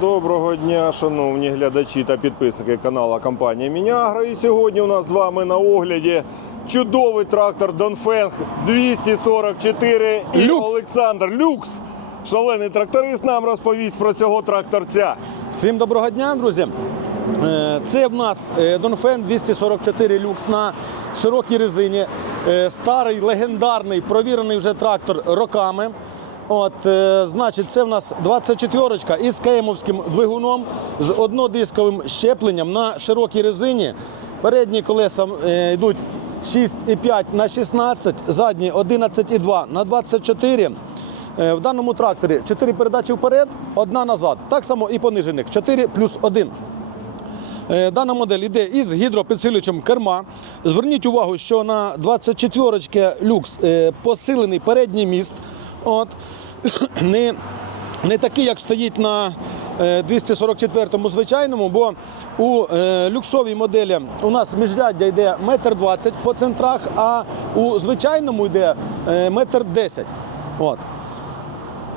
Доброго дня, шановні глядачі та підписники каналу компанії Мінягра. І сьогодні у нас з вами на огляді чудовий трактор Донфенг 244 і Люкс. Олександр Люкс. Шалений тракторист нам розповість про цього тракторця. Всім доброго дня, друзі. Е, Це в нас е, Донфен 244 люкс на широкій резині. Е, Старий, легендарний, провірений вже трактор роками. От, е, значить, це в нас 24-ка із каємовським двигуном з однодисковим щепленням на широкій резині. Передні колеса е, йдуть 6,5 на 16, задні 11,2 на 24. Е, В даному тракторі 4 передачі вперед, одна назад. Так само і понижених 4 плюс 1. Е, Дана модель йде із гідропідсилювачем керма. Зверніть увагу, що на 24 люкс посилений передній міст. От. Не, не такий, як стоїть на е, 244-му звичайному, бо у е, люксовій моделі у нас міжряддя йде метр двадцять по центрах, а у звичайному йде е, метр десять. От.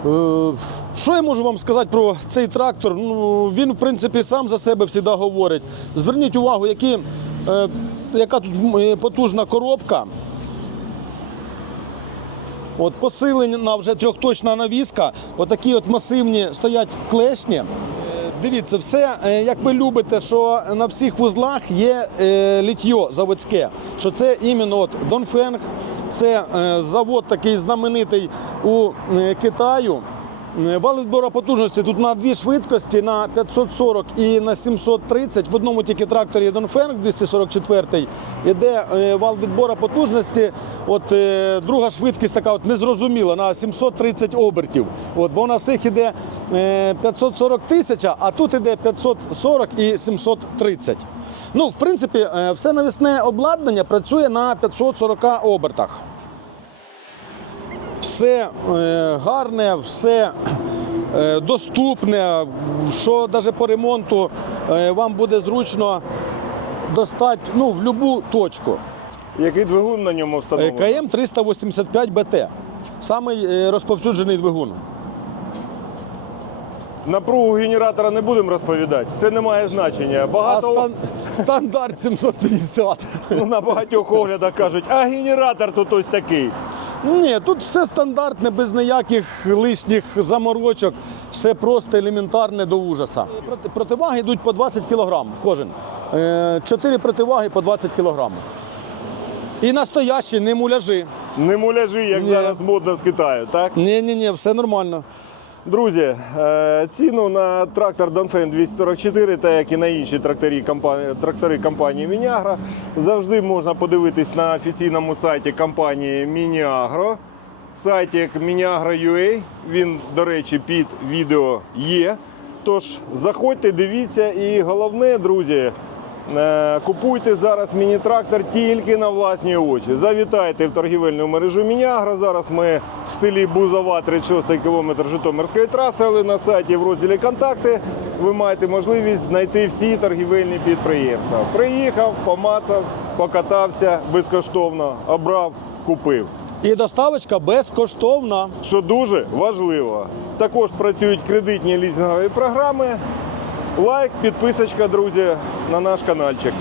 Е, Що я можу вам сказати про цей трактор? Ну, він, в принципі, сам за себе завжди говорить. Зверніть увагу, які, е, яка тут е, потужна коробка. От посилена вже трьохточна навіска, отакі от масивні стоять клешні. Е, Дивіться, все, е, як ви любите, що на всіх вузлах є е, літьо заводське, що це іменно от Донфенг, це завод такий знаменитий у Китаю. Вал відбору потужності тут на дві швидкості, на 540 і на 730. В одному тільки тракторі Донфенг 244 іде е, вал відбору потужності. От е, друга швидкість така от незрозуміла на 730 обертів. От, бо на всіх іде е, 540 тисяч, а тут іде 540 і 730. Ну, в принципі, е, все навісне обладнання працює на 540 обертах все е, гарне, все е, доступне, що навіть по ремонту е, вам буде зручно достати ну, в будь-яку точку. Який двигун на ньому Е, встановлений? КМ 385 БТ. Самий е, розповсюджений двигун. Напругу генератора не будемо розповідати. Це не має значення. А стан- стандарт 750. ну, на багатьох оглядах кажуть, а генератор тут ось такий. Ні, тут все стандартне, без ніяких лишніх заморочок, все просто елементарне до ужаса. Противаги йдуть по 20 кг кожен. Е, Чотири противаги по 20 кг. І настоящі, не муляжі. Не муляжі, як Ні. зараз модно з Китаю, так? Ні, ні, ні, все нормально. Друзі, е, ціну на трактор Донфен 244, та як і на інші тракторі компанії, трактори компанії Мінягра, завжди можна подивитись на офіційному сайті компанії Мініагро. Сайт як Мініагро.ua, він, до речі, під відео є. Тож заходьте, дивіться і головне, друзі, купуйте зараз міні-трактор тільки на власні очі. Завітайте в торгівельну мережу Мінягра. Зараз ми в селі Бузова, 36 кілометр Житомирської траси, але на сайті в розділі Контакти ви маєте можливість знайти всі торгівельні підприємства. Приїхав, помацав, покатався безкоштовно, обрав, купив. І доставочка безкоштовна. Що дуже важливо. Також працюють кредитні лізингові програми. Лайк, підписочка, друзі, на наш каналчик.